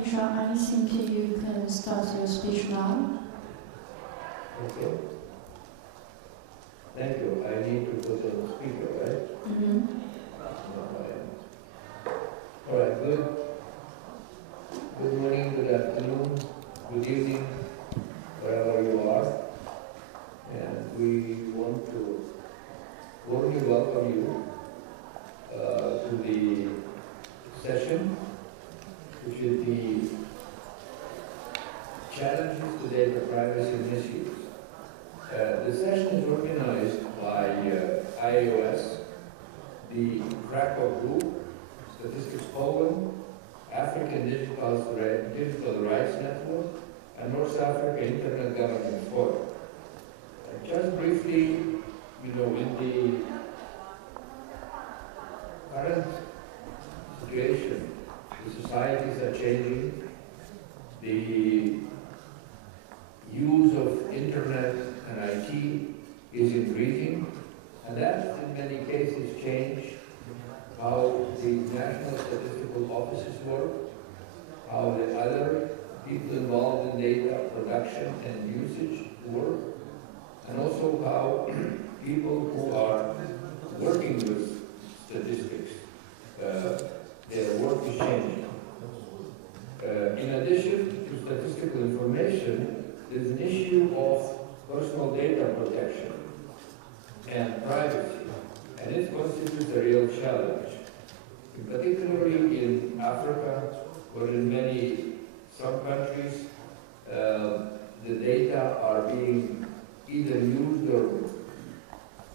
Misha, I think you can start your speech now. Okay. Thank you. I need to put on the speaker, right? Mm-hmm. All right, good. Good morning, good afternoon, good evening, wherever you are. And we want to warmly welcome you to the session, which is the challenges to data privacy and misuse. The session is organized by IAOS, the Krakow Group, Statistics Poland, African Digital Rights Network, and North Africa Internet Governance Forum. Just briefly, in the current situation, the societies are changing, the use of internet and IT is increasing, and that in many cases change how the national statistical offices work, how the other people involved in data production and usage work, and also how people who are working with statistics, their work is changing. In addition to statistical information, there's an issue of personal data protection and privacy, and it constitutes a real challenge. Particularly in Africa, or in some countries, the data are being either used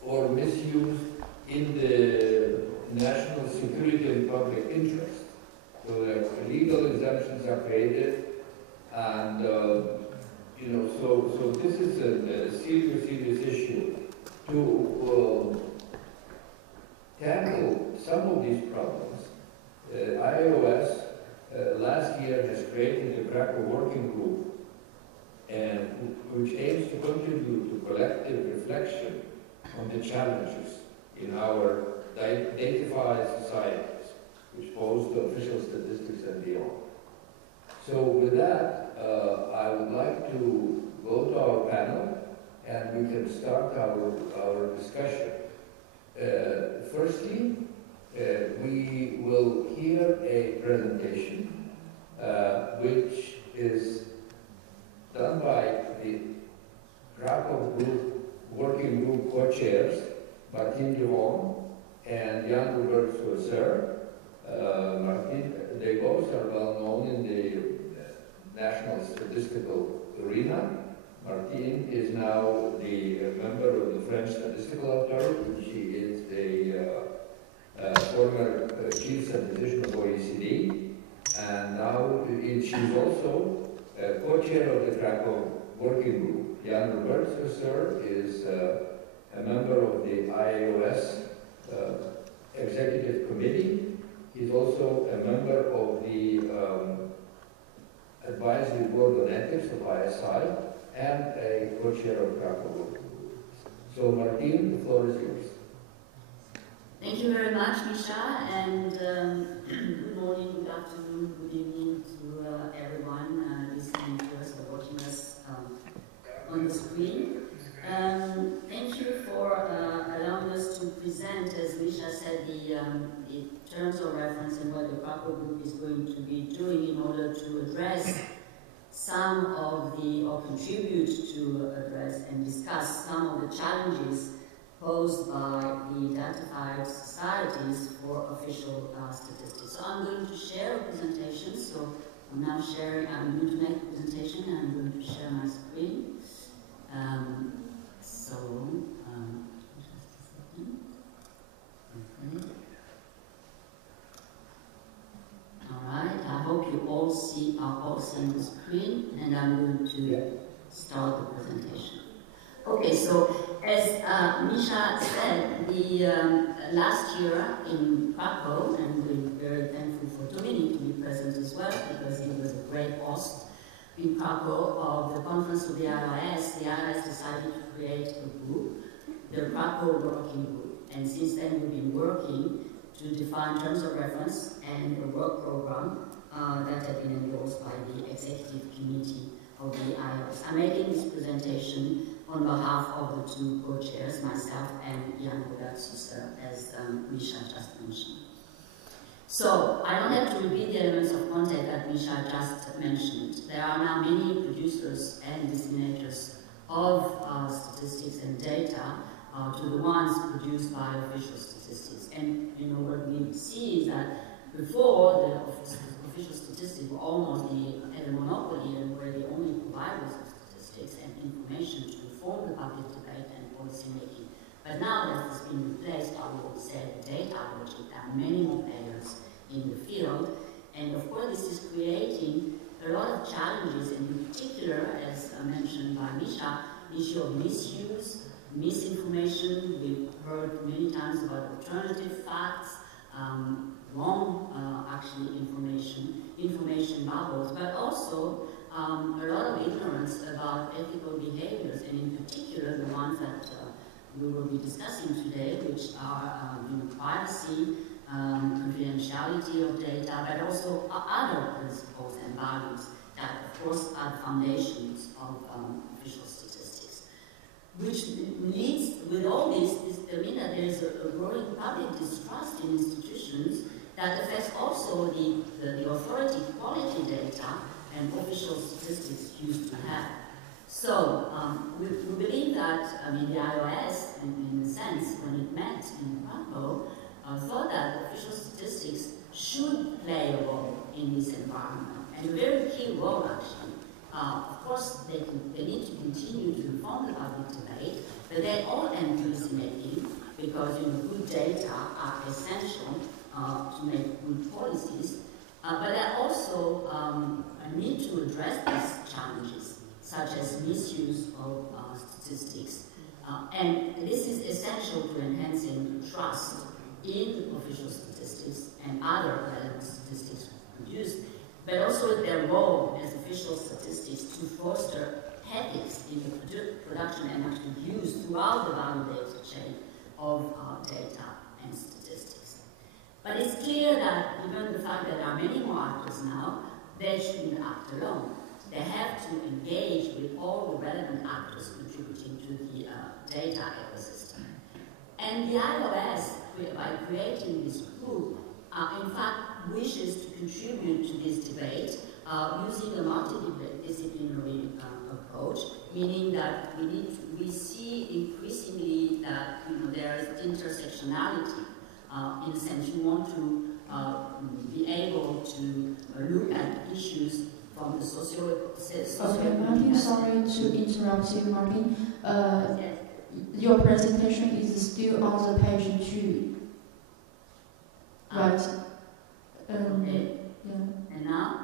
or misused in the national security and public interest. So that legal exemptions are created, and so this is a serious issue. To tackle some of these problems, IAOS last year has created the Krakow Working Group, which aims to contribute to collective reflection on the challenges in our datafied societies, which pose to official statistics and beyond. So with that, I would like to go to our panel, and we can start our discussion. Firstly, we will hear a presentation which is done by the Krakow Working Group co-chairs, Martin Duron and Jan Robert Saucer. They both are well known in the national statistical arena. Martin is now the member of the French Statistical Authority. She is the former chief statistician of OECD, and now she's also co-chair of the Krakow Working Group. Jan Robert Saucer is a member of the IAOS Executive Committee. He's also a member of the Advisory Board on Ethics of ISI and a co-chair of Krakow Working Group. So Martin, the floor is yours. Thank you very much, Misha, and good morning, good afternoon, good evening to everyone listening to us or watching us on the screen. Thank you for allowing us to present, as Misha said, the terms of reference and what the Krakow Group is going to be doing in order to address some of or contribute to address and discuss some of the challenges posed by the datafied societies for official statistics. So I'm going to share a presentation. So I'm now sharing, I'm going to make a presentation and I'm going to share my screen. Just a second. Okay. Alright, I hope you all are seeing the screen, and I'm going to start the presentation. Okay, so as Misha said, last year in Krakow, and we're very thankful for Dominic to be present as well, because he was a great host in Krakow of the conference of the IAOS. The IAOS decided to create a group, the Krakow Working Group, and since then we've been working to define terms of reference and a work program that have been endorsed by the Executive Committee of the IAOS. I'm making this presentation on behalf of the two co-chairs, myself and Jan Robertsus, as Misha just mentioned. So, I don't have to repeat the elements of content that Misha just mentioned. There are now many producers and disseminators of statistics and data to the ones produced by official statistics. And you know what we see is that before the official statistics were almost had a monopoly and were the only providers of statistics and information to inform the public debate and policy making. But now that has been replaced by what we said, data logic. There are many more players in the field, and of course this is creating a lot of challenges, and in particular, as mentioned by Misha, issue of misuse, misinformation. We've heard many times about alternative facts, wrong actually information bubbles, but also a lot of ignorance about ethical behaviors, and in particular the ones that we will be discussing today, which are privacy, confidentiality of data, but also other principles and values that, of course, are the foundations of official statistics. Which leads, with all this, I mean that there is a growing public distrust in institutions that affects also the authority quality data and official statistics used to have. So, we believe that, the IAOS, in a sense, when it met in Krakow, thought that official statistics should play a role in this environment, and a very key role, actually. Of course, they need to continue to inform the public debate, but they're all policymaking, because good data are essential to make good policies, but they also need to address these challenges, such as misuse of statistics. And this is essential to enhancing trust in official statistics and other relevant statistics produced, but also their role as official statistics to foster ethics in the production and actual use throughout the value data chain of data and statistics. But it's clear that given the fact that there are many more actors now, they shouldn't act alone. They have to engage with all the relevant actors contributing to the data ecosystem. And the IAOS, by creating this group, in fact wishes to contribute to this debate using a multidisciplinary approach, meaning that we see increasingly that there is intersectionality. In a sense, you want to be able to look at issues from the Okay, Martin, sorry to interrupt you, Martin. Yes. Your presentation is still on the page 2. Right. Okay. Yeah. And now?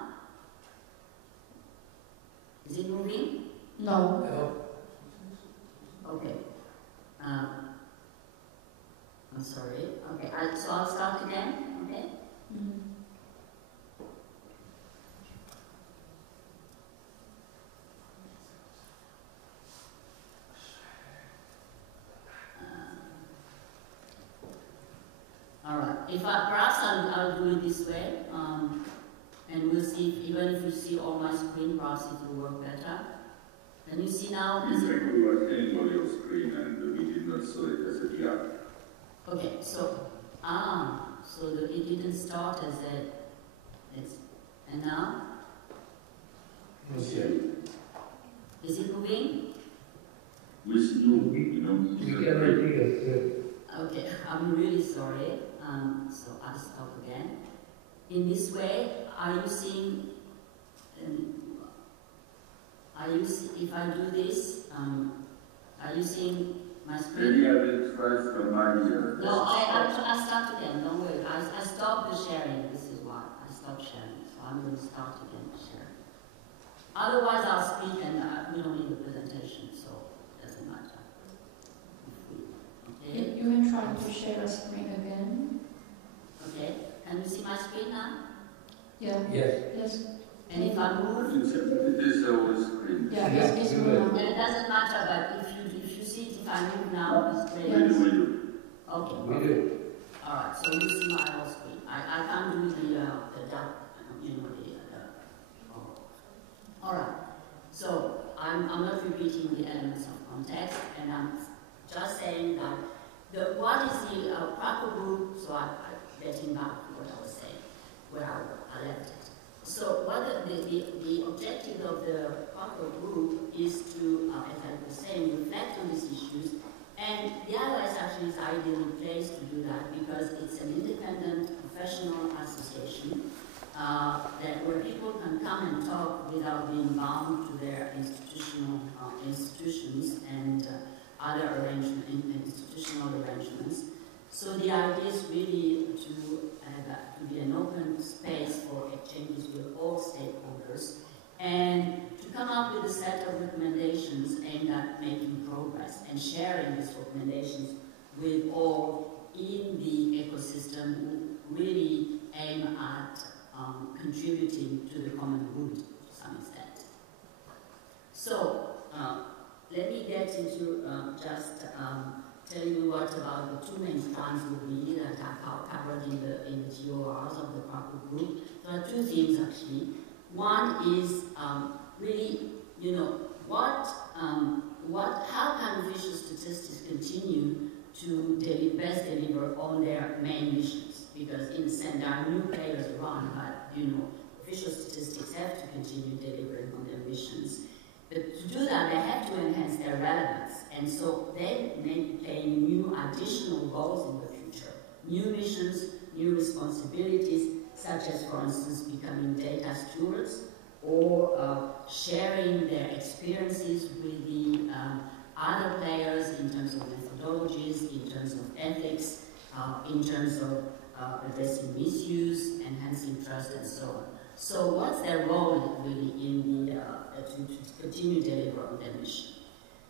Is it moving? No. Okay. I'm sorry. Okay, so I'll start again, okay? Mm-hmm. All right. Perhaps I'll do it this way, and we'll see. Even if you see all my screen, perhaps it will work better. Can you see now? In fact, we were staying on your screen, and we did not saw it as a PR. Okay. So it didn't start as and now? Okay. Is it moving? We see you, We cannot hear. Okay, I'm really sorry. So I'll stop again. In this way, are you seeing? If I do this, are you seeing my screen? maybe I will try from my ear. No, I start again. Don't worry. I stopped the sharing. This is why I stopped sharing. So I'm going to start again sharing. Otherwise, I'll speak and we don't need the presentation, so it doesn't matter. Okay. You can try to share a screen again. Okay. Can you see my screen now? Yeah. Yes. And if I move, It is our screen. Yeah, Yeah, it's you good will. now. then it doesn't matter. But if you see it, if I move now, it's great. Yes. We do. Okay. We do. All right. So you see my whole screen. I can't do the dark. You know what it where I left it. So what the objective of the Krakow group is to, as I was saying, reflect on these issues. And the IAOS actually is ideally placed to do that because it's an independent professional association where people can come and talk without being bound to their institutions and other institutional arrangements. So the idea is really to be an open space for exchanges with all stakeholders and to come up with a set of recommendations aimed at making progress and sharing these recommendations with all in the ecosystem who really aim at contributing to the common good to some extent. So let me get into just telling you what about the two main strands will be that are covered in the TORs of the Krakow group. There are two themes actually. One is really, how can official statistics continue to best deliver on their main missions? Because in a sense, there are new players around, but official statistics have to continue delivering on their missions. But to do that, they have to enhance their relevance. And so they may be playing new additional roles in the future. New missions, new responsibilities, such as, for instance, becoming data stewards or sharing their experiences with the other players in terms of methodologies, in terms of ethics, in terms of addressing misuse, enhancing trust, and so on. So what's their role really in the to continue to deliver on their mission?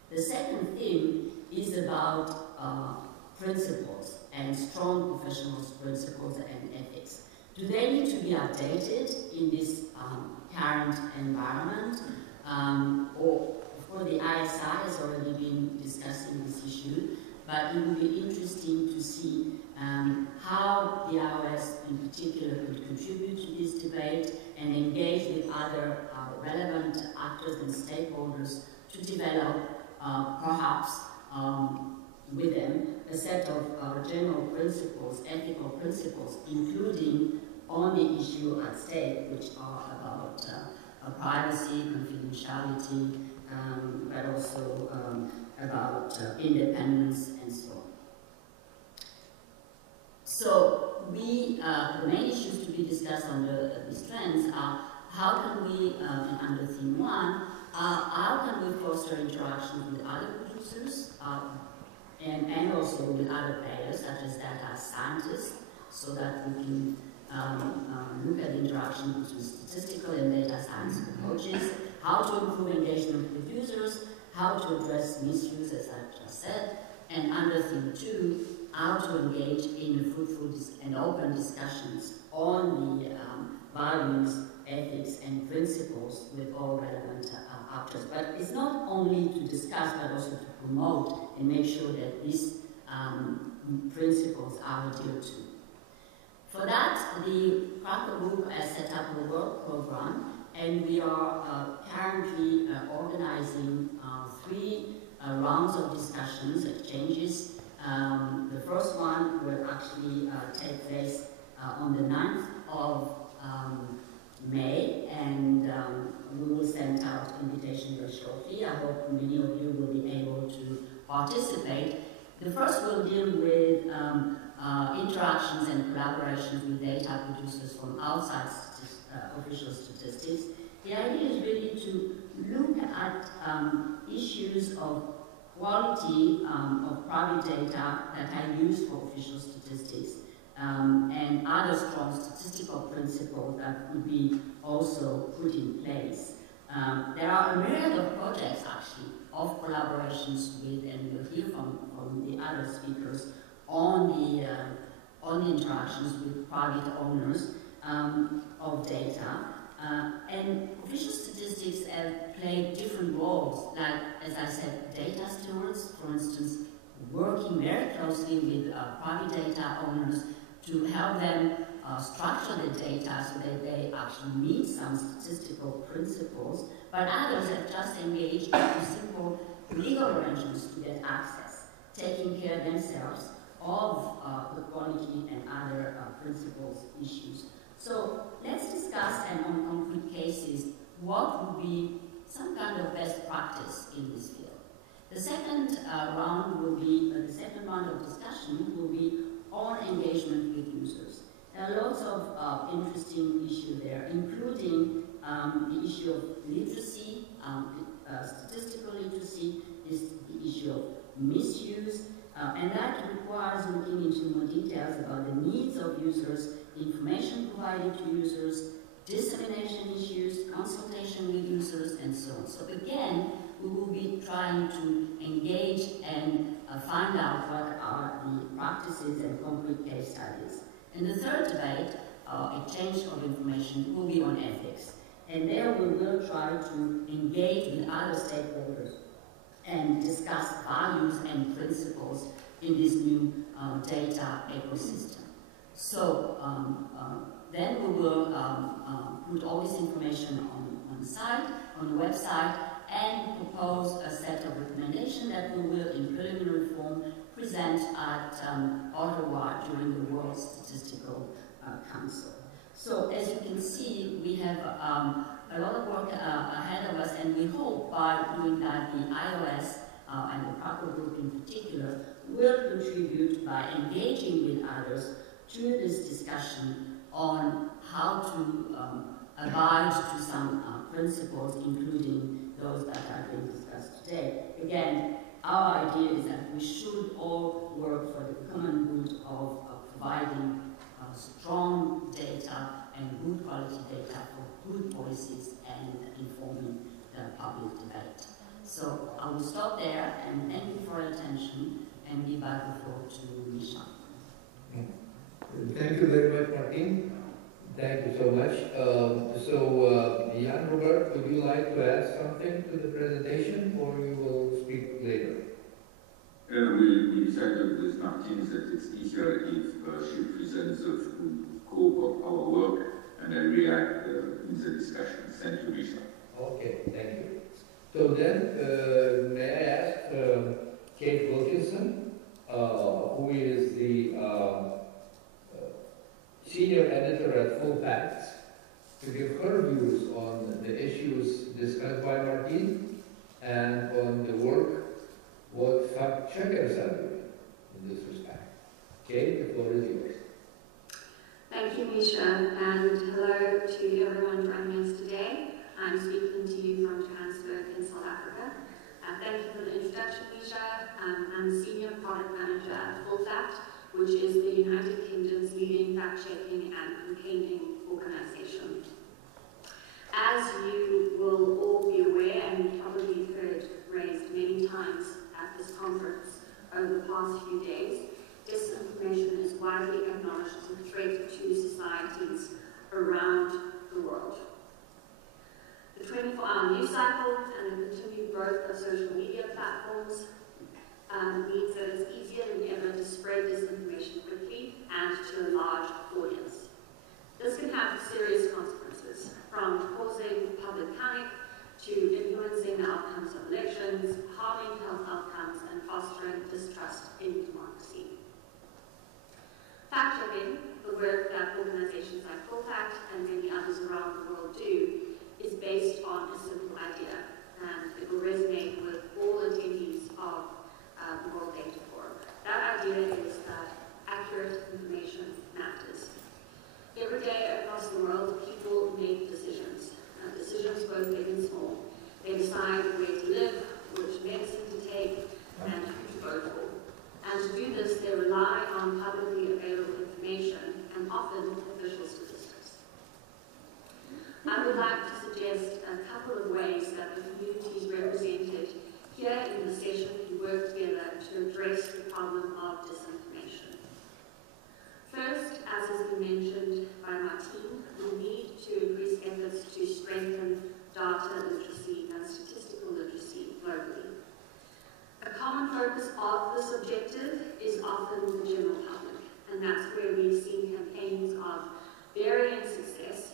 The second theme is about principles and strong professional principles and ethics. Do they need to be updated in this current environment? Or, of course, the ISI has already been discussing this issue, but it will be interesting to see how the IAOS in particular could contribute to this debate and engage with other relevant actors and stakeholders to develop, perhaps with them, a set of general principles, ethical principles, including on the issue at stake, which are about privacy, confidentiality, but also about independence and so on. So the main issues to be discussed under these trends are how can we, under theme 1, how can we foster interactions with other producers and also with other players, such as data scientists, so that we can look at the interaction between statistical and data science approaches, how to improve engagement with users, how to address misuse, as I just said, and under theme 2, how to engage in fruitful and open discussions on the values, ethics, and principles with all relevant actors. But it's not only to discuss, but also to promote and make sure that these principles are adhered to. For that, the Krakow group has set up a work program, and we are currently organizing 3 rounds of discussions, exchanges. The first one will actually take place on the 9th of May, and we will send out invitations very shortly. I hope many of you will be able to participate. The first will deal with interactions and collaborations with data producers from outside official statistics. The idea is really to look at issues of quality of private data that are used for official statistics and other strong statistical principles that could be also put in place. There are a myriad of projects actually of collaborations with, and we'll hear from the other speakers on the interactions with private owners of data. And official statistics have played different roles, like, as I said, data stewards, for instance, working very closely with private data owners to help them structure the data so that they actually meet some statistical principles, but others have just engaged in simple legal arrangements to get access, taking care themselves of the quality and other principles issues. So let's discuss, and on concrete cases, what would be some kind of best practice in this field. The second round will be, the second round of discussion will be on engagement with users. There are lots of interesting issues there, including the issue of literacy, statistical literacy, is the issue of misuse, and that requires looking into more details about the needs of users, information provided to users, dissemination issues, consultation with users, and so on. So again, we will be trying to engage and find out what are the practices and concrete case studies. And the third debate, exchange of information, will be on ethics. And there we will try to engage with other stakeholders and discuss values and principles in this new data ecosystem. So then we will put all this information on the site, on the website, and propose a set of recommendations that we will, in preliminary form, present at Ottawa during the World Statistical Council. So as you can see, we have a lot of work ahead of us, and we hope by doing that, the IAOS and the Krakow Group in particular will contribute by engaging with others to this discussion on how to abide to some principles, including those that are being discussed today. Again, our idea is that we should all work for the common good of providing strong data and good quality data for good policies and informing the public debate. So I will stop there and thank you for your attention and give back the floor to Misha. Thank you very much, Martin. Thank you so much. Jan Robert, would you like to add something to the presentation, or you will speak later? We decided with Martin that it's easier if she presents the full scope of our work and I react in the discussion. Thank you, Misha. Okay, thank you. So then, may I ask Kate Wilkinson, who is the senior editor at Full Facts, to give her views on the issues discussed by Martin and on the work what fact checkers are doing in this respect. Kate, the floor is yours. Thank you, Misha, and hello to everyone joining us today. I'm speaking to you from Johannesburg in South Africa. Thank you for the introduction, Misha. I'm the Senior Product Manager at Full Fact, which is the United Kingdom's leading fact-checking and campaigning organization. As you will all be aware, and you've probably heard raised many times at this conference over the past few days, disinformation is widely acknowledged as a threat to societies around the world. The 24-hour news cycle and the continued growth of social media platforms means that it's easier than ever to spread disinformation quickly and to a large audience. This can have serious consequences, from causing public panic to influencing the outcomes of elections, harming health outcomes, and fostering distrust in democracy. Fact-checking, the work that organizations like Full Fact and many others around the world do, is based on a simple idea, and it will resonate with all attendees of the World Data Forum. That idea is that accurate information matters. Every day across the world, people make decisions, decisions both big and small. They decide where to live, which medicine to take, and who to vote for. And to do this, they rely on publicly available information and often official statistics. I would like to suggest a couple of ways that the communities represented here in the session can work together to address the problem of disinformation. First, as has been mentioned by Martin, we need to increase efforts to strengthen data literacy and statistical literacy globally. A common focus of this objective is often the general public, and that's where we've seen campaigns of varying success,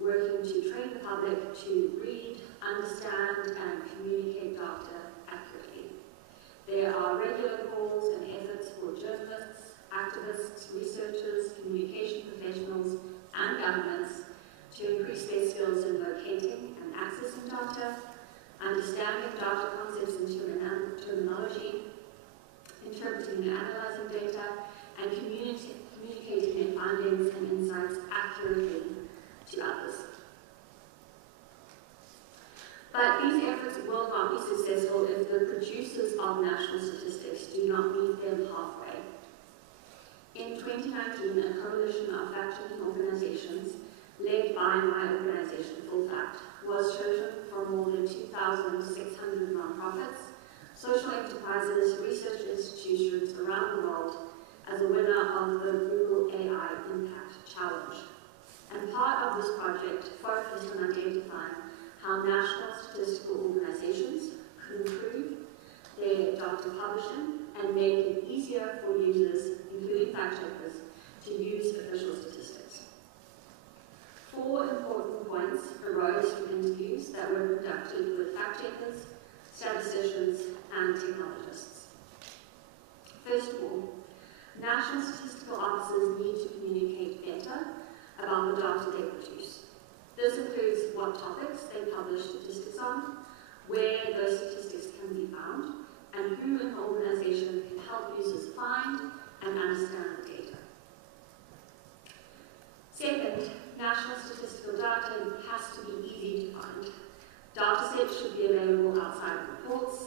working to train the public to read, understand, and communicate data accurately. There are regular calls and efforts for journalists, activists, researchers, communication professionals, and government skills in locating and accessing data, understanding data concepts and terminology, interpreting and analyzing data, and communicating their findings and insights accurately to others. But these efforts will not be successful if the producers of national statistics do not meet them halfway. In 2019, a coalition of fact-checking organizations, led by my organization, Full Fact, was chosen from more than 2,600 nonprofits, social enterprises, research institutions around the world as a winner of the Google AI Impact Challenge. And part of this project focused on identifying how national statistical organizations could improve their data publishing and make it easier for users, including fact-checkers, to use official statistics. 4 important points arose from interviews that were conducted with fact-checkers, statisticians, and technologists. First of all, national statistical officers need to communicate better about the data they produce. This includes what topics they publish statistics on, where those statistics can be found, and who in the organization can help users find and understand the data. Second, national statistical data has to be easy to find. Datasets should be available outside of reports.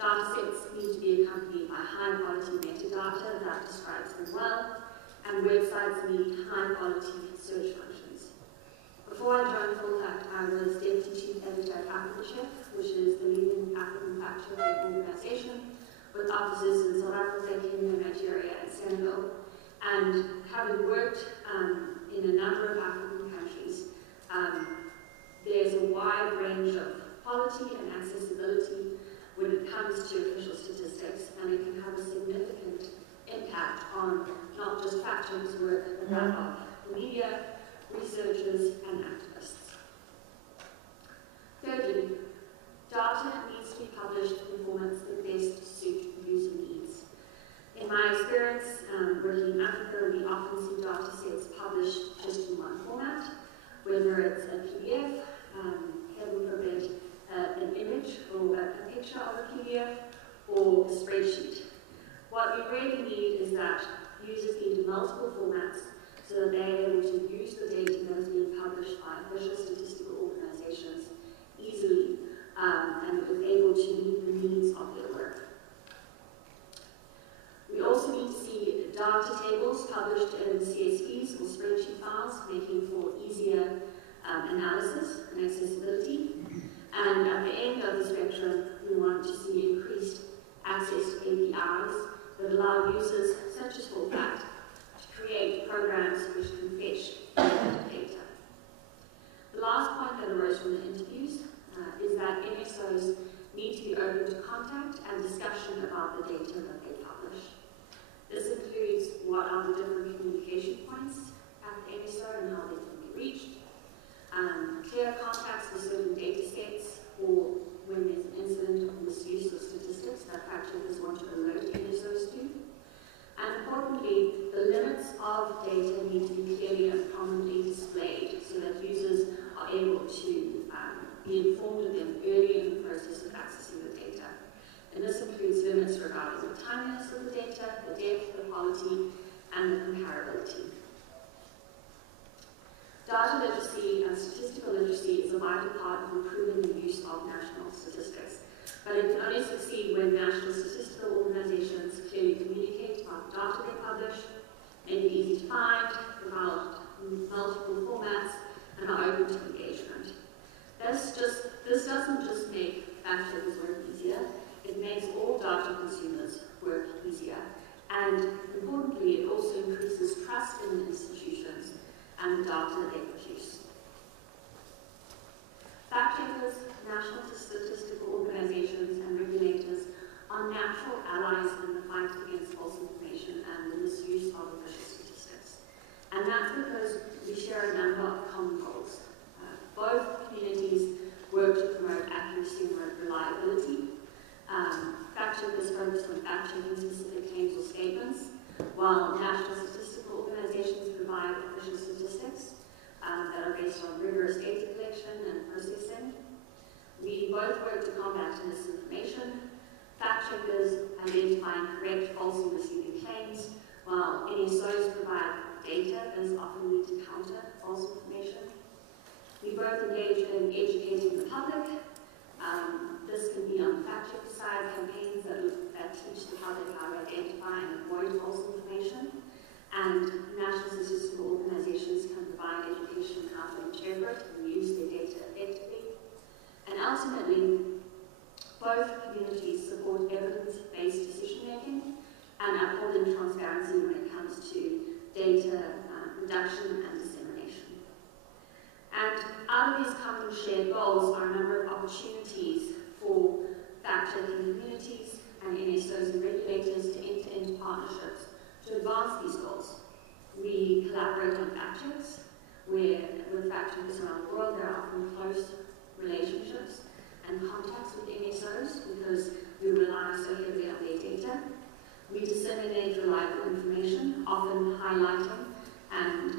Datasets need to be accompanied by high-quality metadata that describes them well, and websites need high-quality search functions. Before I joined Full Fact, I was Deputy Chief Editor at Africa, which is the leading African fact-checking organization with offices in South Africa, Kenya, Nigeria, and Senegal. And having worked in a number of African countries, there's a wide range of quality and accessibility when it comes to official statistics, and it can have a significant impact on not just fact-checkers' work, but that of the media, researchers, and activists. Thirdly, data needs to be published in formats that best suit user needs. In my experience working in Africa, we often see data sets published just in one format, whether it's a PDF, heaven forbid, an image or a picture of a PDF, or a spreadsheet. What we really need is that users need multiple formats so that they're able to use the data that is being published by official statistical organizations easily and is able to meet the needs of their work. We also need to see data tables published in CSVs or spreadsheet files, making for easier analysis and accessibility. And at the end of the spectrum, we want to see increased access to APIs that allow users, such as Full Fact, to create programs which can fetch data. The last point that arose from the interviews is that NSOs need to be open to contact and discussion about the data that they publish. This includes what are the different communication points at the NSO and how they can be reached, clear contacts for certain data sets, or when there's an incident of misuse of statistics that fact-checkers want to alert NSOs to. And importantly, the limits of data need to be clearly and prominently displayed so that users are able to be informed of them early in the process of accessing the data. And this includes limits regarding the timeliness of the data, the depth, the quality, and the comparability. Data literacy and statistical literacy is a vital part of improving the use of national statistics, but it can only succeed when national statistical organizations clearly communicate about the data they publish, make it easy to find, provide multiple formats, and are open to engagement. This doesn't just make fact-checkers work easier, it makes all data consumers work easier. And importantly, it also increases trust in the institutions and the data they produce. Fact-checkers, national statistical organizations, and regulators are natural allies in the fight against false information and the misuse of official statistics. And that's because we share a number of common goals. Both communities work to promote accuracy and reliability. Fact-checkers focus on fact-checking specific claims or statements, while national statistical organizations provide official statistics that are based on rigorous data collection We both work to combat misinformation, fact checkers identifying correct, false, and misleading claims, while NSOs provide data that is often needed to counter false information. We both engage in educating the public. This can be on the fact checker side, campaigns that teach the public how to identify and avoid false information. And national statistical organizations can provide education on how to interpret and use their data effectively. And ultimately, both communities support evidence-based decision-making and upholding transparency when it comes to data reduction and dissemination. And out of these common shared goals are a number of opportunities for fact-checking communities and NSOs and regulators to enter into partnerships to advance these goals. We collaborate on fact checks, where with fact checkers around the world there are often close relationships and contacts with NSOs because we rely so heavily on their data. We disseminate reliable information, often highlighting and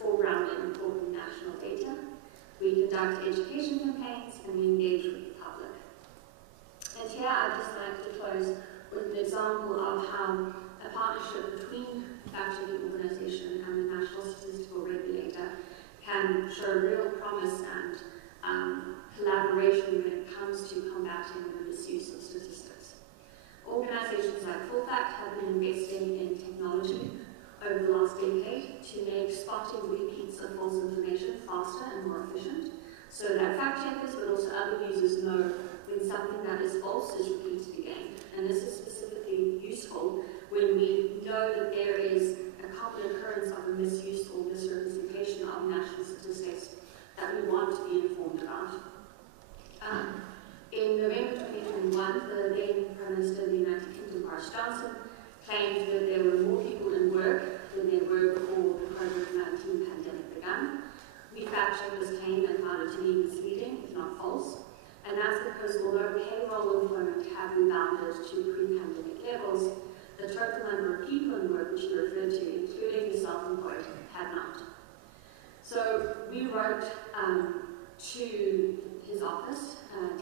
foregrounding important national data. We conduct education campaigns and we engage with the public. And here I'd just like to close with an example of how a partnership between the fact-checking organization and the National Statistical Regulator can show real promise and collaboration when it comes to combating the misuse of statistics. Organizations like FullFact have been investing in technology over the last decade to make spotting repeats of false information faster and more efficient, so that fact checkers but also other users know when something that is false is repeated again. And this is specifically useful when we know that there is a common occurrence of a misuse or misrepresentation of national statistics that we want to be informed about. In November 2021, the then Prime Minister of the United Kingdom, Boris Johnson, claimed that there were more people in work than there were before the COVID-19 pandemic began. We fact-checkers came and found it to be misleading, if not false. And that's because although payroll employment had rebounded to pre-pandemic levels, the total number of people in work which he referred to, including the self-employed, had not. So we wrote to his office,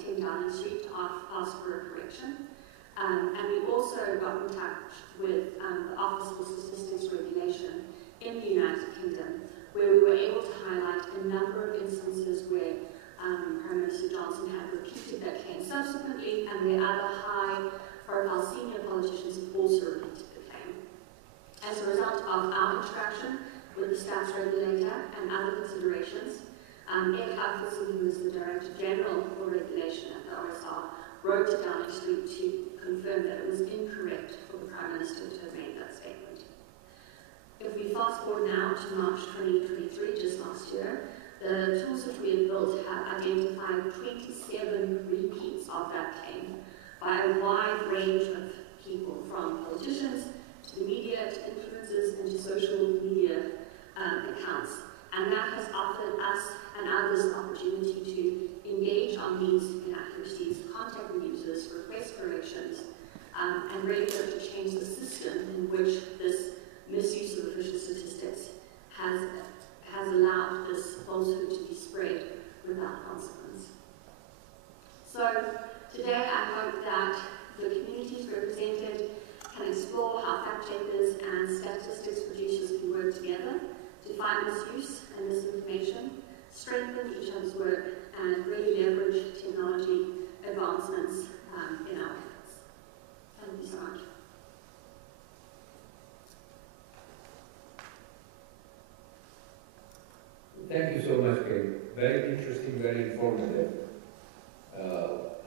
10 Downing Street, to ask for a correction. And we also got in touch with the Office for Statistics Regulation in the United Kingdom, where we were able to highlight a number of instances where Prime Minister Johnson had repeated that claim subsequently, and where other high-profile senior politicians have also repeated the claim. As a result of our interaction with the stats regulator and other considerations, Ed Hutchinson, who is the Director General for Regulation at the OSR, wrote to Downing Street to confirm that it was incorrect for the Prime Minister to have made that statement. If we fast forward now to March 2023, just last year, the tools that we have built have identified 27 repeats of that claim by a wide range of people, from politicians to the media, to influencers, and to social media accounts. And that has offered us and others the opportunity to engage on these inaccuracies, contact the users, request corrections, and really look to change the system in which this misuse of official statistics has allowed this falsehood to be spread without consequence. So today I hope that the communities represented can explore how fact checkers and statistics producers can work together to find misuse and misinformation, strengthen each other's work, and really leverage technology advancements in our efforts. Thank you so much. Thank you so much, Kate. Very interesting, very informative.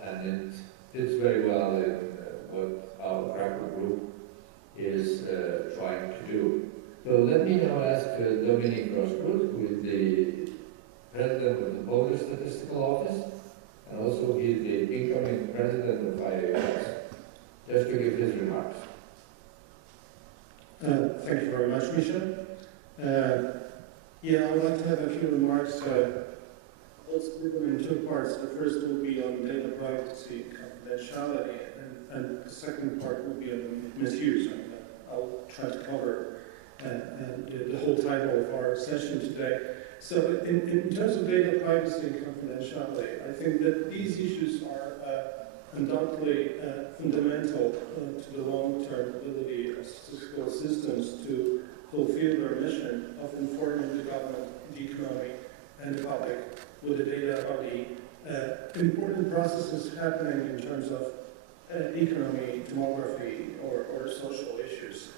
And it fits very well in what our Krakow group is trying to do. So let me now ask Dominique Roscoe, who is the president of the Polish Statistical Office, and also he is the incoming president of IAOS, just to give his remarks. Thank you very much, Misha. Yeah, I would like to have a few remarks. I'll split them in two parts. The first will be on data privacy and confidentiality, and the second part will be on misuse. And I'll try to cover the whole title of our session today. So in terms of data privacy and confidentiality, I think that these issues are undoubtedly fundamental to the long-term ability of statistical systems to fulfill their mission of informing the government, the economy, and the public with the data about the important processes happening in terms of economy, demography, or social issues.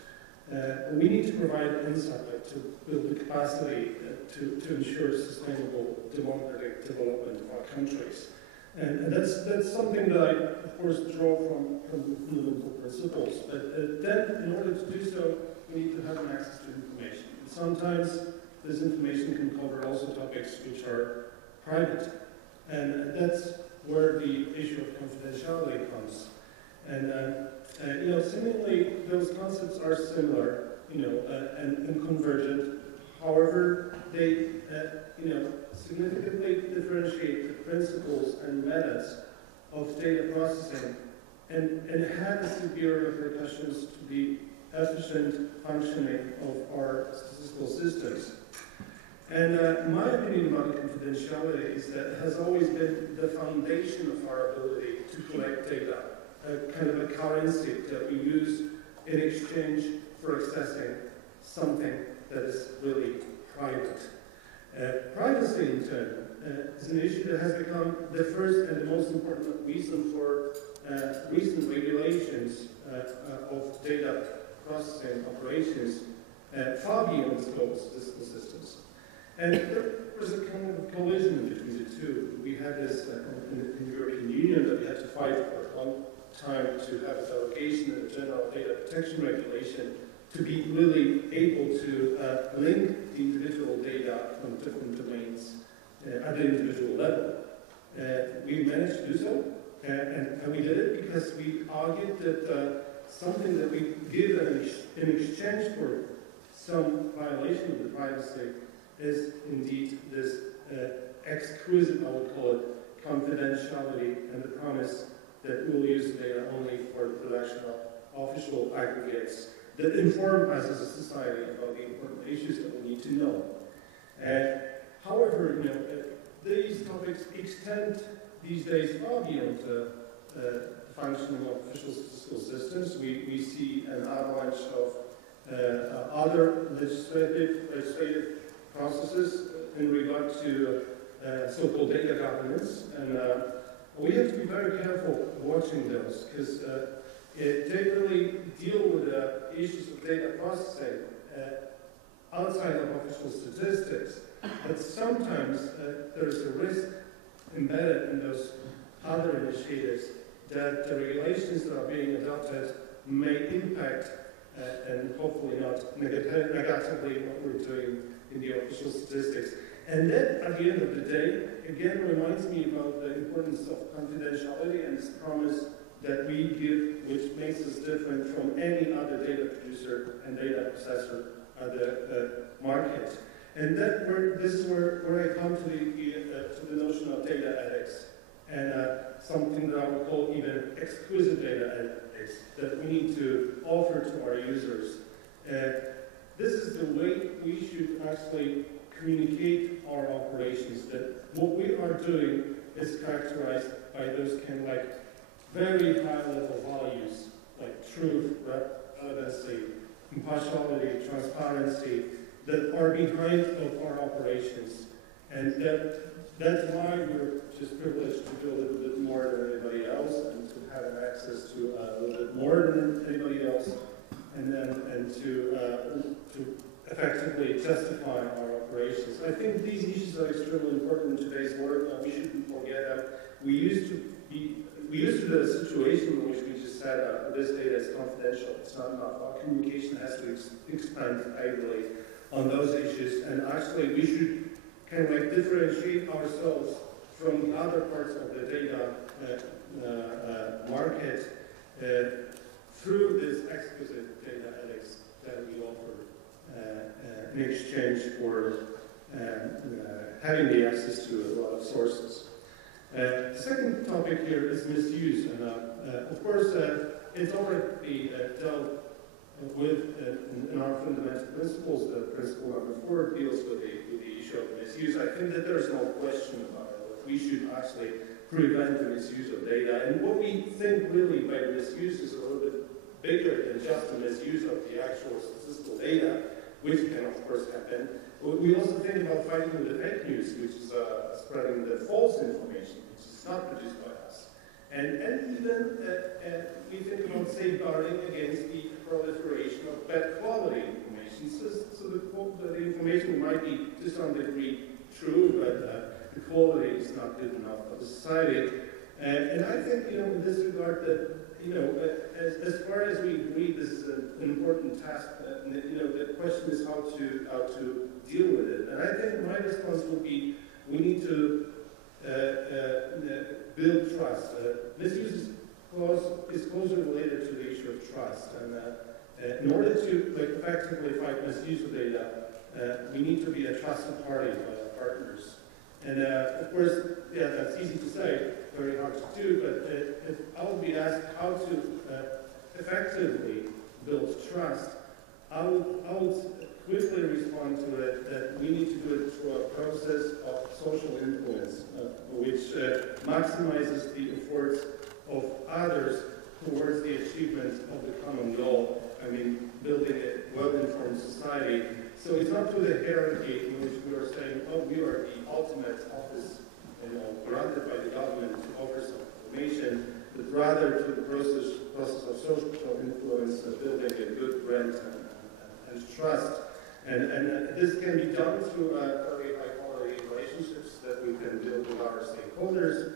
We need to provide insight to build the capacity to ensure sustainable democratic development of our countries. And that's something that I, of course, draw from the fundamental principles. But then, in order to do so, we need to have an access to information. And sometimes this information can cover also topics which are private. And that's where the issue of confidentiality comes. And seemingly those concepts are similar, and convergent. However, they, significantly differentiate the principles and methods of data processing and have a severe repercussions to the efficient functioning of our statistical systems. And my opinion about confidentiality is that it has always been the foundation of our ability to collect data, a kind of a currency that we use in exchange for accessing something that is really private. Privacy, in turn, is an issue that has become the first and the most important reason for recent regulations of data processing operations far beyond the scope of statistical systems. And there was a kind of collision between the two. We had this in the European Union that we had to fight for a long time to have a delegation and a general data protection regulation to be really able to link the individual data from different domains at the individual level. We managed to do so, and we did it because we argued that something that we give in exchange for some violation of the privacy is indeed this exquisite, I would call it, confidentiality and the promise that we'll use data only for the production of official aggregates that inform us as a society about the important issues that we need to know. However, these topics extend these days far beyond the functioning of official statistical systems. We see an avalanche of other legislative processes in regard to so-called data governance, and we have to be very careful watching those, because they really deal with the issues of data processing outside of official statistics, but sometimes there's a risk embedded in those other initiatives that the regulations that are being adopted may impact and hopefully not negatively what we're doing in the official statistics. And that, at the end of the day, again reminds me about the importance of confidentiality and this promise that we give, which makes us different from any other data producer and data processor at the market. And this is where I come to the notion of data ethics, and something that I would call even exquisite data ethics that we need to offer to our users. This is the way we should actually communicate our operations, that what we are doing is characterized by those kind of very high-level values like truth, relevancy, impartiality, transparency, that are behind of our operations. And that's why we're just privileged to do a little bit more than anybody else and to have access to a little bit more than anybody else, and to effectively justify our operations. I think these issues are extremely important in today's world, and we shouldn't forget that. We used to be in a situation in which we just said this data is confidential, it's not enough. Our communication has to expand heavily on those issues, and actually we should kind of differentiate ourselves from the other parts of the data market through this exquisite data ethics that we offer in exchange for having the access to a lot of sources. The second topic here is misuse, and of course it's already dealt with in our fundamental principles. The principle number 4 deals with the issue of misuse. misuse, I think that there's no question about it. We should actually prevent the misuse of data. And what we think really by misuse is a little bit bigger than just the misuse of the actual statistical data, which can of course happen. We also think about fighting with the fake news, which is spreading the false information, which is not produced by us. And even we think about safeguarding against the proliferation of bad quality information. So the information might be to some degree true, but the quality is not good enough for the society. And I think, in this regard that, as far as we agree, this is an important task. The question is how to deal with it. And I think my response would be we need to build trust. Misuse is closely related to the issue of trust. And in order to effectively fight misuse of data, we need to be a trusted party partners. And of course, yeah, that's easy to say, very hard to do, but if I would be asked how to effectively build trust, I would quickly respond to it that we need to do it through a process of social influence, which maximizes the efforts of others towards the achievement of the common goal. I mean, building a well-informed society. So it's not through the hierarchy in which we are saying, oh, we are the ultimate office, granted by the government to offer some information, but rather through the process of social influence, building a good brand and trust. And this can be done through very high-quality relationships that we can build with our stakeholders,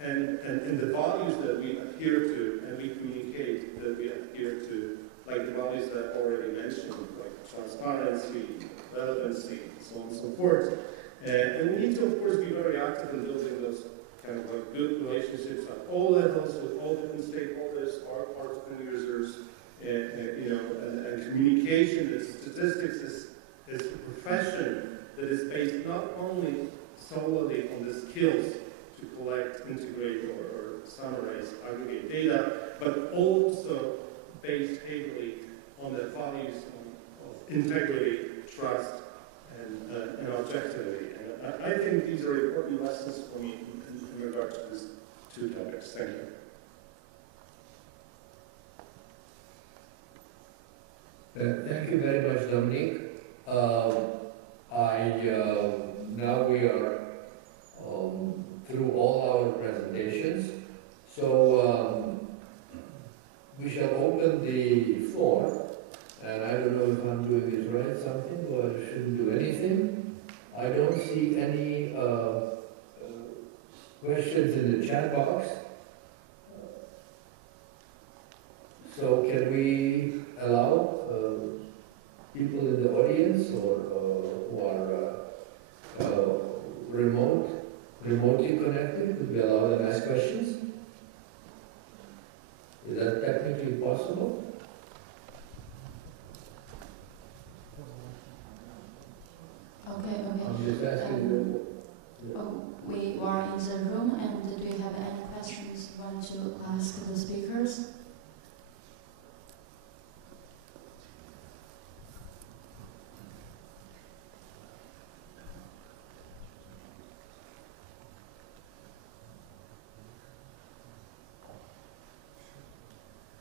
and the values that we adhere to and we communicate that we adhere to, like the values that I already mentioned, like transparency, relevancy, and so on and so forth. And we need to, of course, be very active in building those kind of good relationships at all levels with all different stakeholders, our different users, and communication. And statistics is a profession that is based not only solely on the skills to collect, integrate, or summarize, aggregate data, but also based heavily on the values of integrity, trust, and objectivity. And I think these are important lessons for me in regard to these two topics. Thank you. Thank you very much, Dominique. Now we are through all our presentations, so we shall open the floor. And I don't know if I'm doing this right, something, or I shouldn't do anything. I don't see any questions in the chat box. So can we allow people in the audience or who are remotely connected, could we allow them to ask questions? Is that technically possible? Okay. I'm just asking you. We are in the room, and do you have any questions you want to ask the speakers?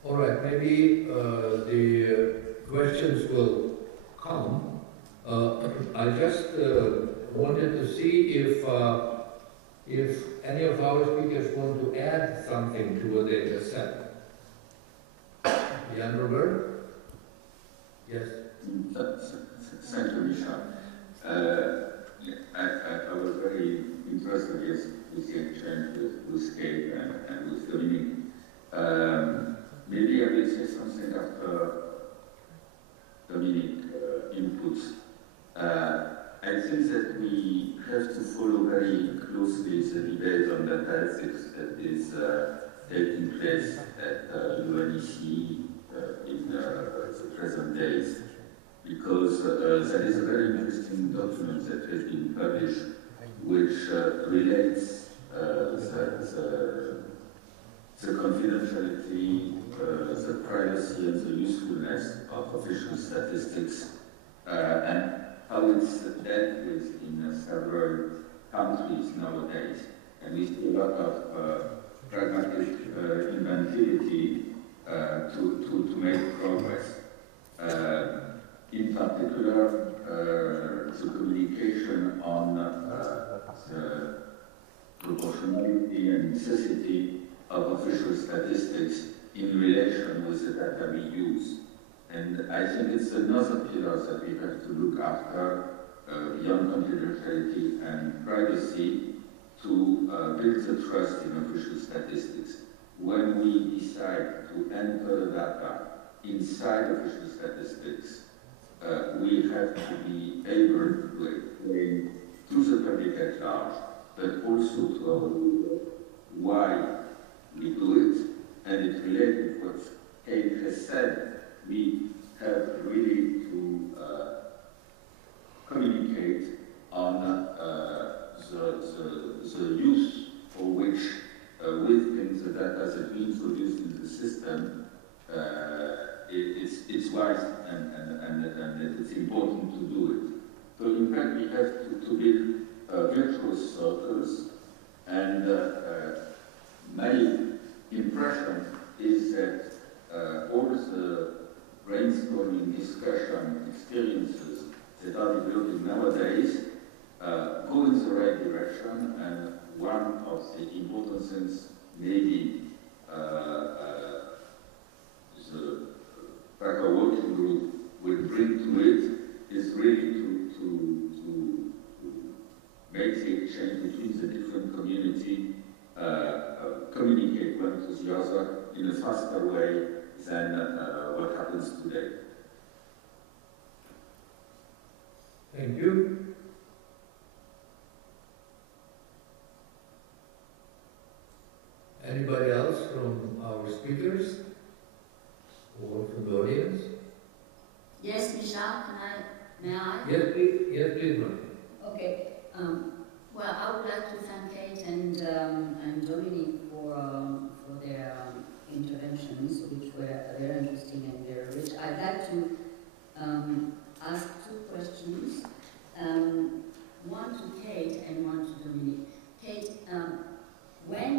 All right, maybe the questions will come. I just wanted to see if any of our speakers want to add something to what they just said. Jan Robert? Yes. Thank you, Misha. I was very interested with the exchange with Kate and with Dominique. Maybe I will say something after Dominique inputs. I think that we have to follow very closely the debate on data ethics that is taking place at UNEC in the present days, because there is a very interesting document that has been published which relates the confidentiality, the privacy and the usefulness of official statistics, and how it's dealt with in several countries nowadays, and we see a lot of pragmatic inventivity to make progress. In particular, the communication on the proportionality and necessity of official statistics in relation with the data we use. And I think it's another pillar that we have to look after, beyond confidentiality and privacy, to build the trust in official statistics. When we decide to enter the data inside official statistics, we have to be able to explain to the public at large, but also to our users, why we do it, and it relates to what Kate has said. We have really to communicate on the use for which within the data that we introduce in the system, it's wise and it's important to do it. So in fact, we have to build virtuous circles, and my impression is that all the brainstorming, discussion, experiences that are developing nowadays go in the right direction, and one of the important things maybe the Krakow Working Group will bring to it is really to make the exchange between the different community communicate one to the other in a faster way than what happens today. Thank you. Anybody else from our speakers or from the audience? Yes, Michelle, may I? Yes, please. Yes, please, ma'am. Okay. Well, I would like to thank Kate and Dominique for their interventions, which were very interesting and very rich. I'd like to ask two questions, one to Kate and one to Dominique. Kate, when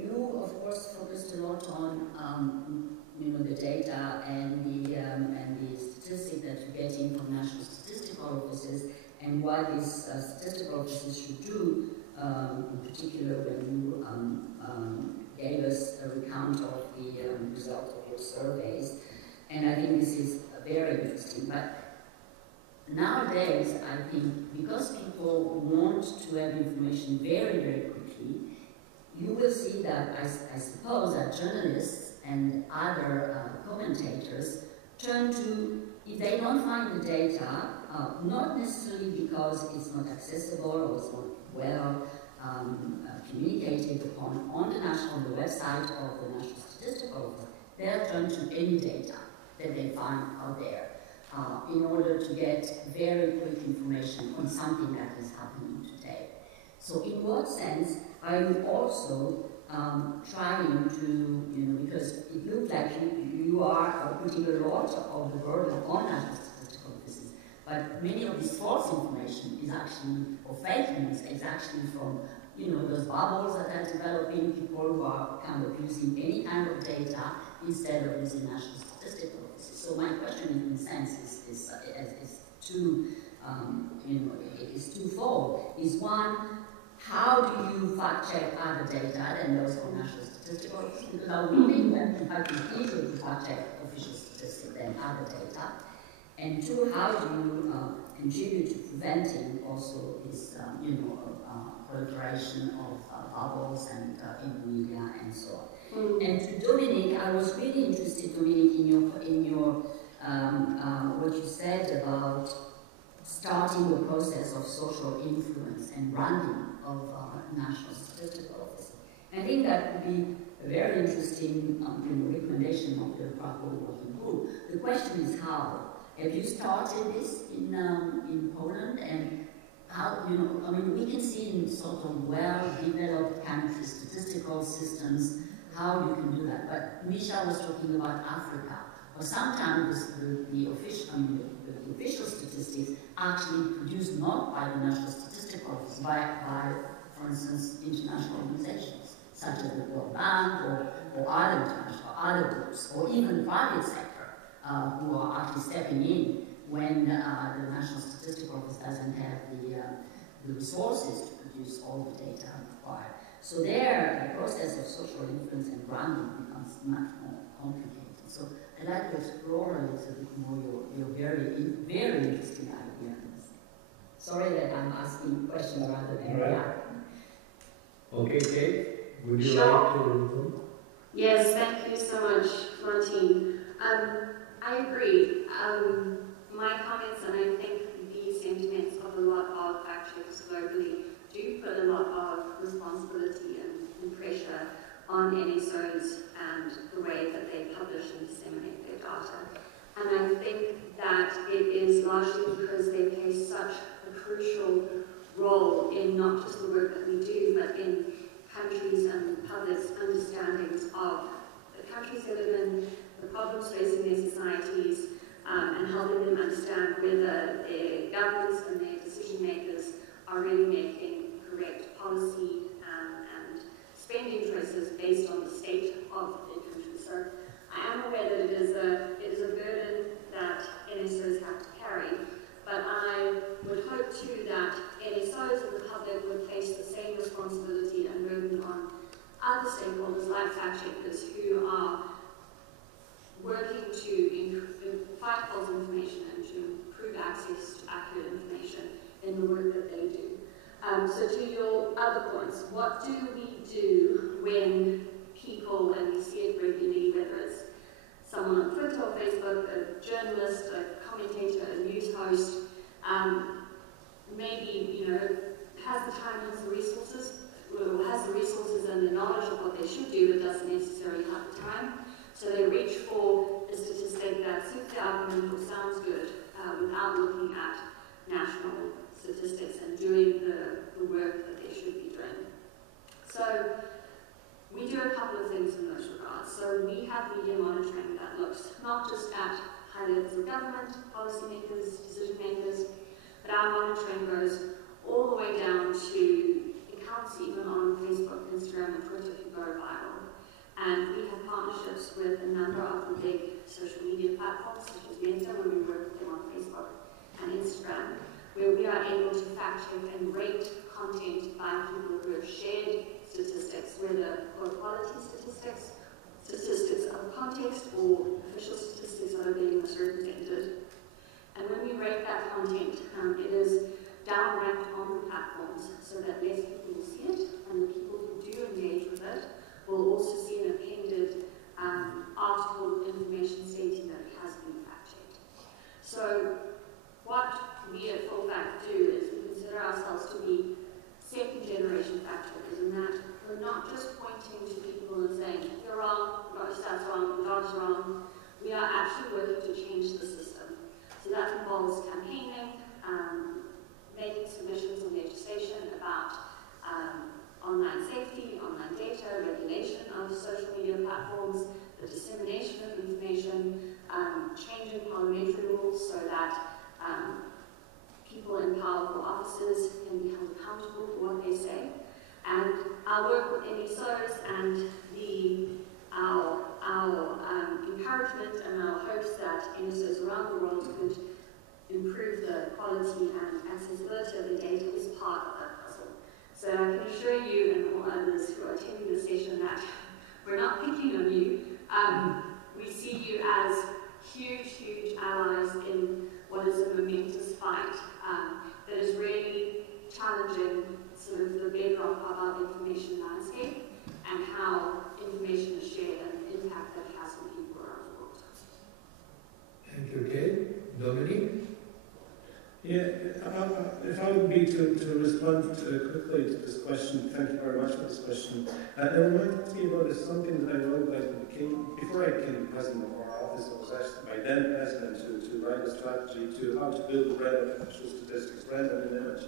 you of course focused a lot on the data and the statistic that you're getting from national statistical offices, and what these statistical offices should do, in particular when you gave us a recount of the result of your surveys. And I think this is very interesting. But nowadays, I think, because people want to have information very, very quickly, you will see that, I suppose, that journalists and other commentators turn to, if they don't find the data, not necessarily because it's not accessible or it's not well communicated upon on the website of the National Statistical Office, they'll turn to any data that they find out there in order to get very quick information on something that is happening today. So in what sense are you also trying to, because it looks like you are putting a lot of the burden on national statistical offices, but many of this false information is actually, or fake news, is actually from, those bubbles that are developing, people who are kind of using any kind of data instead of using national statistical offices. So my question, in a sense, is twofold. Is one, how do you fact check other data than those from national statistical offices? Because I would think that in fact it's easier to fact check official statistics than other data. And two, how do you contribute to preventing also this, proliferation of bubbles and in the media and so on? And to Dominique, I was really interested, Dominique, in your what you said about starting the process of social influence and branding of national statistical office. I think that would be a very interesting recommendation of the Krakow Working Group. The question is how. Have you started this in Poland, and how, we can see in sort of well-developed country statistical systems how you can do that. But Misha was talking about Africa, or sometimes the official statistics actually produced not by the national statistical office, by, for instance, international organizations, such as the World Bank or other international, other groups, or even private sector, who are actually stepping in when the National Statistical Office doesn't have the resources to produce all the data required. So there, the process of social influence and branding becomes much more complicated. So I'd like to explore a little bit more your very interesting idea. Sorry that I'm asking questions rather than reacting. Okay, Kate, would you Sure. like to? Yes, thank you so much, Martine. I agree. My comments, and I think the sentiments of a lot of fact checkers globally, do put a lot of responsibility and pressure on NSOs and the way that they publish and disseminate their data. And I think that it is largely because they play such a crucial role in not just the work that we do, but in countries and public's understandings of the countries they live in, the problems facing their societies, and helping them understand whether their governments and their decision makers are really making correct policy and spending choices based on the state of their country. So I am aware that it is a burden that NSOs have to carry, but I would hope too that NSOs and the public would place the same responsibility and burden on other stakeholders like fact checkers who are working to fight false information and to improve access to accurate information in the work that they do. So to your other points, what do we do when people, and we see it regularly, whether it's someone on Twitter or Facebook, a journalist, a commentator, a news host, maybe, has the time, has the resources, or has the resources and the knowledge of what they should do, but doesn't necessarily have the time. So they reach for a statistic that suits their argument or sounds good without looking at national statistics and doing the work that they should be doing. So we do a couple of things in those regards. So we have media monitoring that looks not just at high levels of government, policymakers, decision makers, but our monitoring goes all the way down to accounts even on Facebook, Instagram, and Twitter who go viral. And we have partnerships with a number of the big social media platforms, such as Meta, when we work with them on Facebook and Instagram, where we are able to fact check and rate content by people who have shared statistics, whether quality statistics, statistics out of context, or official statistics that are being misrepresented. And when we rate that content, it is down-ranked on the platforms so that less people will see it, and the people who do engage with it will also see an appended article information stating that it has been fact-checked. So what we at Full Fact do is we consider ourselves to be second-generation fact-checkers, in that we're not just pointing to people and saying, you're wrong, you got your stats wrong, your data's wrong. We are actually working to change the system. So that involves campaigning, making submissions on legislation about online safety, online data, regulation of social media platforms, the dissemination of information, changing parliamentary rules so that people in powerful offices can be held accountable for what they say. And our work with NSOs and our encouragement and our hopes that NSOs around the world could improve the quality and accessibility of the data is part of that puzzle. So I can assure you and all others who are attending this session that we're not picking on you. We see you as huge, huge allies in what is a momentous fight that is really challenging sort of the bedrock of our information landscape and how information is shared and the impact that it has on people around the world. Thank you, Kate. Dominique? Yeah, if I would be to respond quickly to this question, thank you very much for this question. It reminds me about something that I wrote before I became president of our office. I was asked by then president to write a strategy to how to build a brand of official statistics, brand and an image.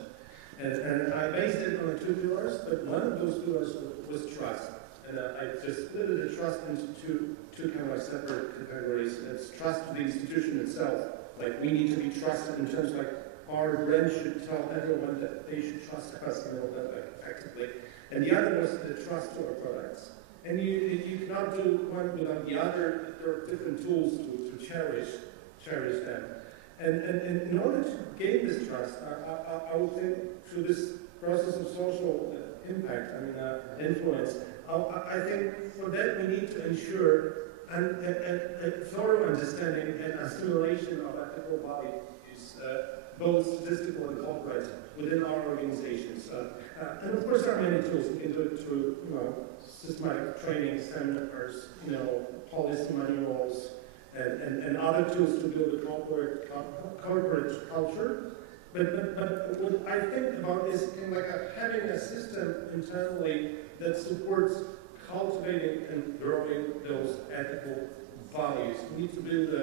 And I based it on 2 pillars, but one of those pillars was trust. And I just split the trust into two kind of separate categories. It's trust to the institution itself. Like, we need to be trusted in terms of our brand should tell everyone that they should trust us, that effectively. And the other was the trust to our products. And you cannot do one without the other. There are different tools to cherish them. And in order to gain this trust, I would think through this process of social impact, influence, I think for that we need to ensure a thorough understanding and assimilation of ethical values, both statistical and corporate, within our organizations. And of course there are many tools. We can do it through systematic training, seminars, policy manuals, and other tools to build a corporate culture. But what I think about is having a system internally that supports cultivating and growing those ethical values. We need to build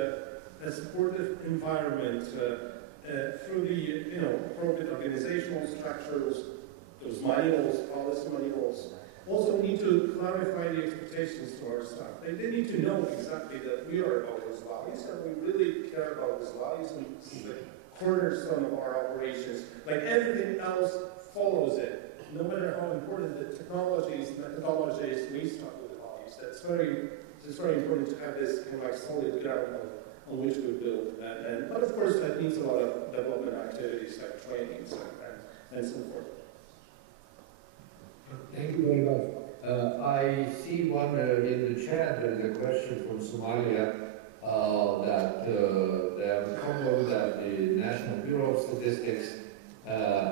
a supportive environment through the appropriate organizational structures, those manuals, policy manuals. Also, we need to clarify the expectations to our staff. They need to know exactly that we are about those values and we really care about those values, and this is the cornerstone of our operations. Like everything else follows it. No matter how important the technologies, methodologies, we start with the values. It's very important to have this solid ground on which we build. But of course, that needs a lot of development activities like trainings and so forth. Thank you very much. I see one in the chat. There's a question from Somalia that they have informed that the National Bureau of Statistics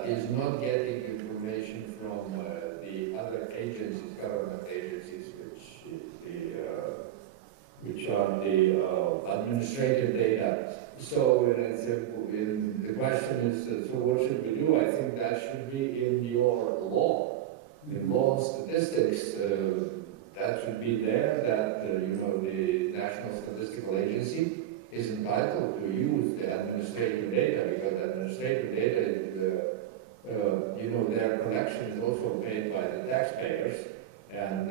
is not getting information from the other agencies, government agencies, which are the administrative data. So the question is, so what should we do? I think that should be in your law. In law and statistics, that should be there, that the National Statistical Agency is entitled to use the administrative data, because administrative data is, their collection is also paid by the taxpayers, and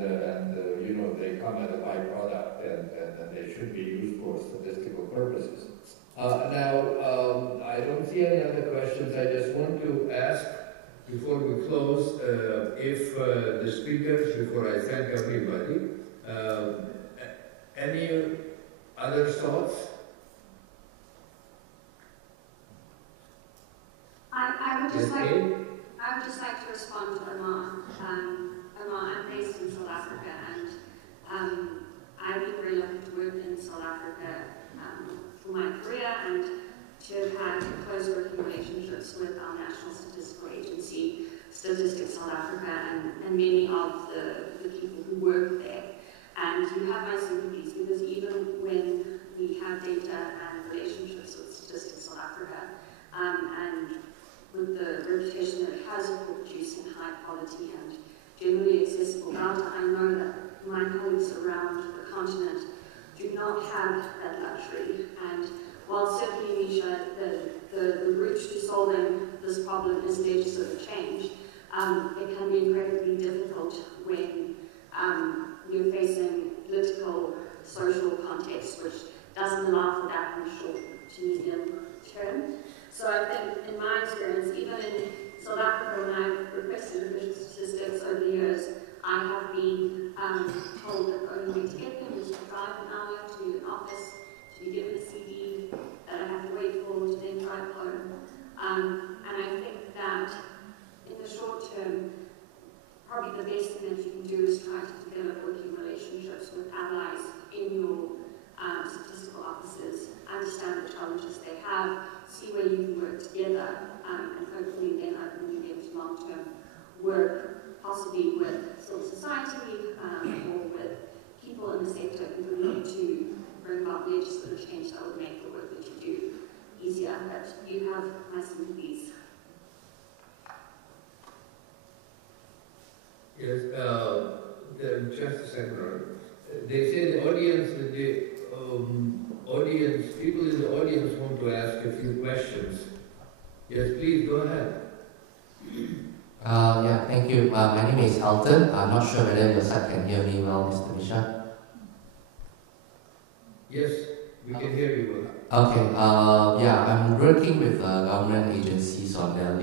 they come as a byproduct, and they should be used for statistical purposes. Now, I don't see any other questions. I just want to ask, before we close, if the speakers, before I thank everybody, any other thoughts? I would just like to respond to Omar. Omar, I'm based in South Africa, and I've been very lucky to work in South Africa for my career and to have had close working relationships with our National Statistical Agency, Statistics South Africa, and many of the people who work there. And you have my sympathies, because even when we have data and relationships with Statistics South Africa, and with the reputation that it has for producing high quality and generally accessible data, I know that my colleagues around the continent do not have that luxury. And while certainly, Misha, the route to solving this problem is legislative change, it can be incredibly difficult when you're facing political, social context which doesn't allow for that in the short to medium term. So I think, in my experience, even in South Africa, when I've requested official statistics over the years, I have been told that the only way to get them is to drive an hour to an office, to be given a CD that I have to wait for, to then drive home. And I think that in the short term, probably the best thing that you can do is try to develop working relationships with allies in your statistical offices, understand the challenges they have, see where you can work together, and hopefully then open medium to long-term work, possibly with civil society or with people in the sector who would need to bring about legislative change that would make the work that you do easier. But you have my sympathies. Yes, just a second. They say the audience, people in the audience want to ask a few questions. Yes, please go ahead. Yeah, thank you. My name is Alton. I'm not sure whether your side can hear me well, Mr. Misha. Yes, We can hear you. Okay, yeah, I'm working with government agencies on their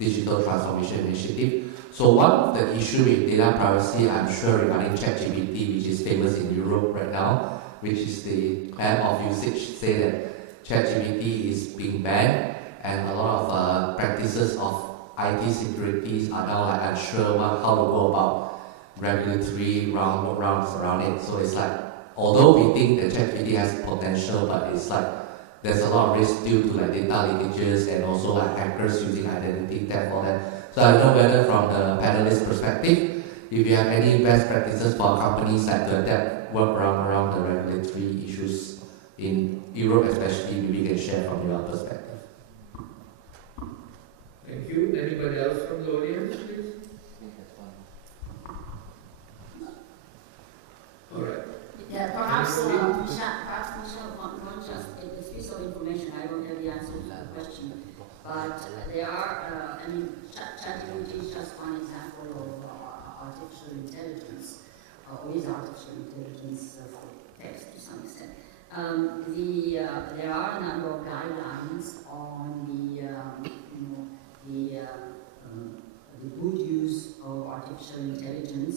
digital transformation initiative. So one of the issue with data privacy, I'm sure regarding ChatGPT, which is famous in Europe right now, which is the ban of usage, say that ChatGPT is being banned, and a lot of practices of IT securities are now like unsure how to go about regulatory rounds around it. So it's like, although we think that ChatGPT has potential, but it's like there's a lot of risk due to like data leakages and also like hackers using identity theft for that. So I don't know whether from the panelist perspective, if you have any best practices for companies like to adapt work around the regulatory issues in Europe, especially, maybe you can share from your perspective. Thank you. Anybody else from the audience, please? All right. Yeah, perhaps Michelle, one just a piece of information. I don't have the answer to the question, but there are. I mean, ChatGPT is just one example of artificial intelligence, or is artificial intelligence for text to some extent. There are a number of guidelines on the good use of artificial intelligence.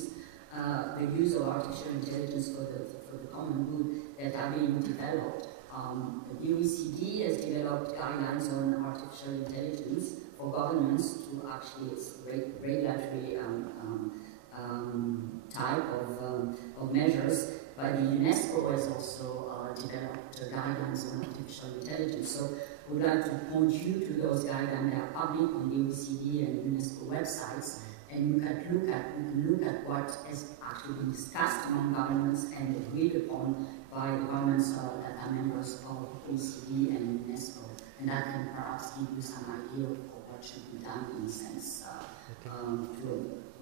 The use of artificial intelligence for the common good that are being developed. The OECD has developed guidelines on artificial intelligence for governments to actually regulatory type of measures, but the UNESCO has also developed guidelines on artificial intelligence. So we'd like to point you to those guidelines that are public on the OECD and UNESCO websites. And you can look at what has actually been discussed among governments and agreed upon by the governments that are members of OECD and UNESCO. And that can perhaps give you some idea of what should be done in a sense to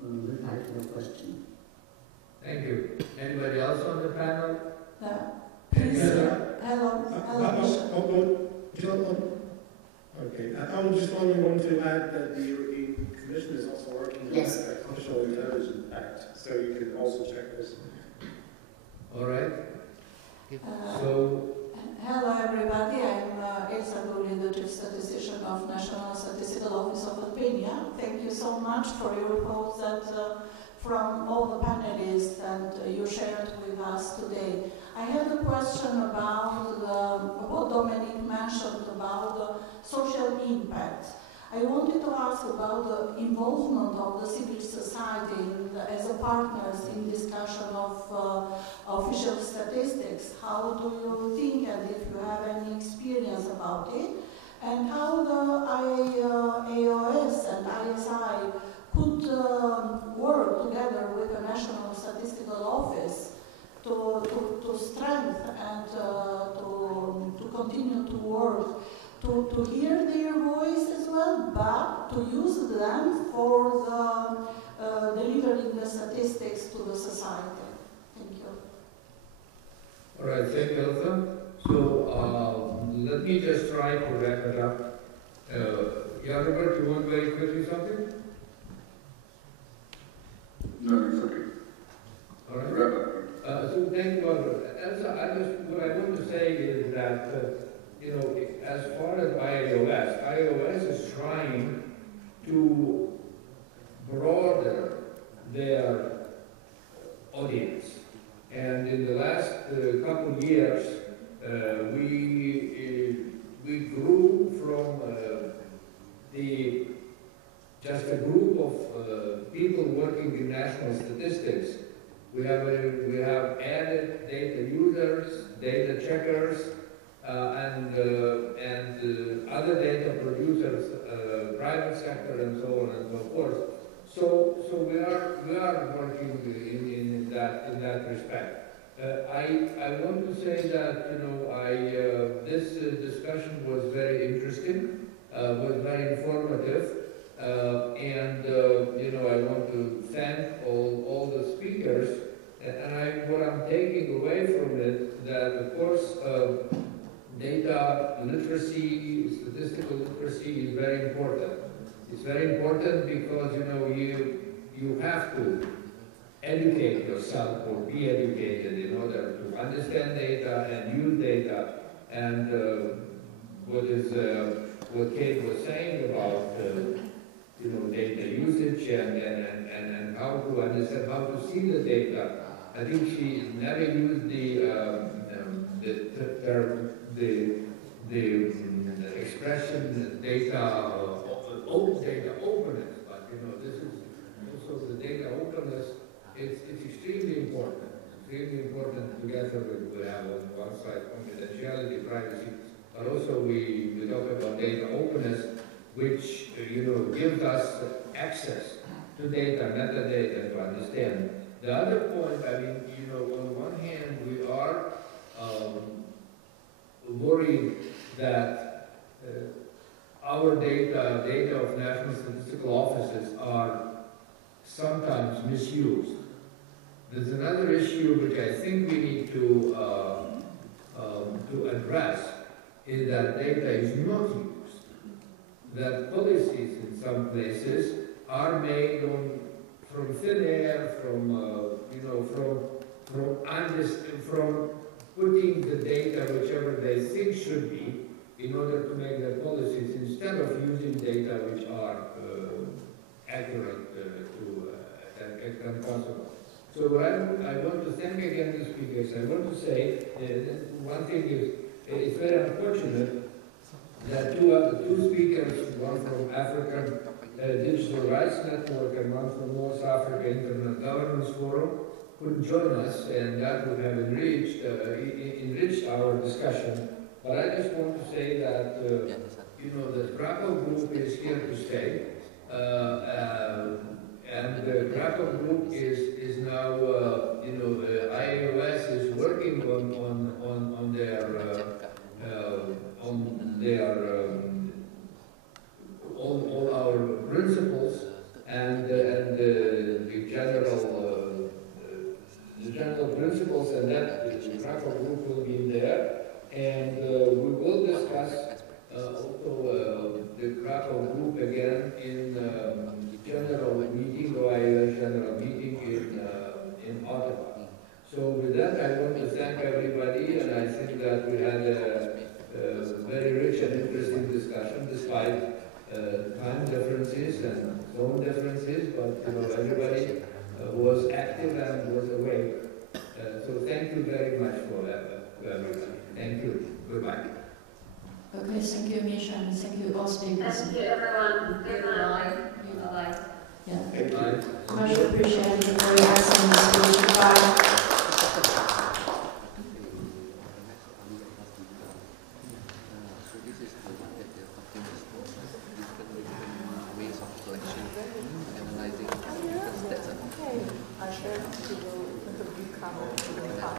reply to your question. Thank you. Anybody else on the panel? Please, hello. Okay, I would just only want to add that the European Commission is also working on the Artificial Intelligence Act, so you can also check this. All right. Hello everybody, I'm Elsa Gulin, the Chief Statistician of National Statistical Office of Albania. Thank you so much for your reports that from all the panelists and you shared with us today. I had a question about what Dominic mentioned about the social impact. I wanted to ask about the involvement of the civil society as a partners in discussion of official statistics. How do you think, and if you have any experience about it, and how the IAOS and ISI could work together with the National Statistical Office to strengthen and to continue to work, to hear their voice as well, but to use them for the delivering the statistics to the society. Thank you. All right, thank you, Elsa. So let me just try to wrap it up. Robert, you want very quickly something? No, it's okay. All right. Wrap up. So thank you, Robert. Elsa, what I want to say is that, as far as IAOS is trying to broaden their audience. And in the last couple of years, we grew from just a group of people working in national statistics. We have added data users, data checkers, and other data producers, private sector, and so on and so forth. So we are working in that respect. I want to say that this discussion was very interesting, was very informative, and I want to thank all the speakers. And what I'm taking away from it, that of course data literacy, statistical literacy is very important. It's very important because you have to educate yourself or be educated in order to understand data and use data And what Kate was saying about data usage and how to understand, how to see the data. I think she never used the expression data openness, but this is also the data openness. It's extremely important. Extremely important together with we have on one side confidentiality, privacy, but also we talk about data openness, which gives us access to data, metadata to understand. The other point, I mean, on one hand, we are worried that our data of national statistical offices are sometimes misused. There's another issue which I think we need to address, is that data is not used. That policies in some places are made from thin air, from putting the data whichever they think should be in order to make their policies, instead of using data which are accurate and possible. So I want to thank again the speakers. I want to say one thing is, it's very unfortunate that two speakers, one from African Digital Rights Network and one from North Africa Internet Governance Forum, couldn't join us, and that would have enriched our discussion. But I just want to say that the Krakow Group is here to stay, and the Krakow Group is now IAOS is working on all our principles and the general principles, and that the Krakow Group will be there, and we will discuss also the Krakow Group again in general meeting, IAOS general meeting in Ottawa. So with that, I want to thank everybody, and I think that we had a very rich and interesting discussion, despite time differences and zone differences, but everybody was active and was awake. So thank you very much for everybody. Thank you. Goodbye. Okay, thank you, Misha, and thank you all speakers. Thank you, everyone. Good night. Bye. Yeah. Thank you. Much appreciated for your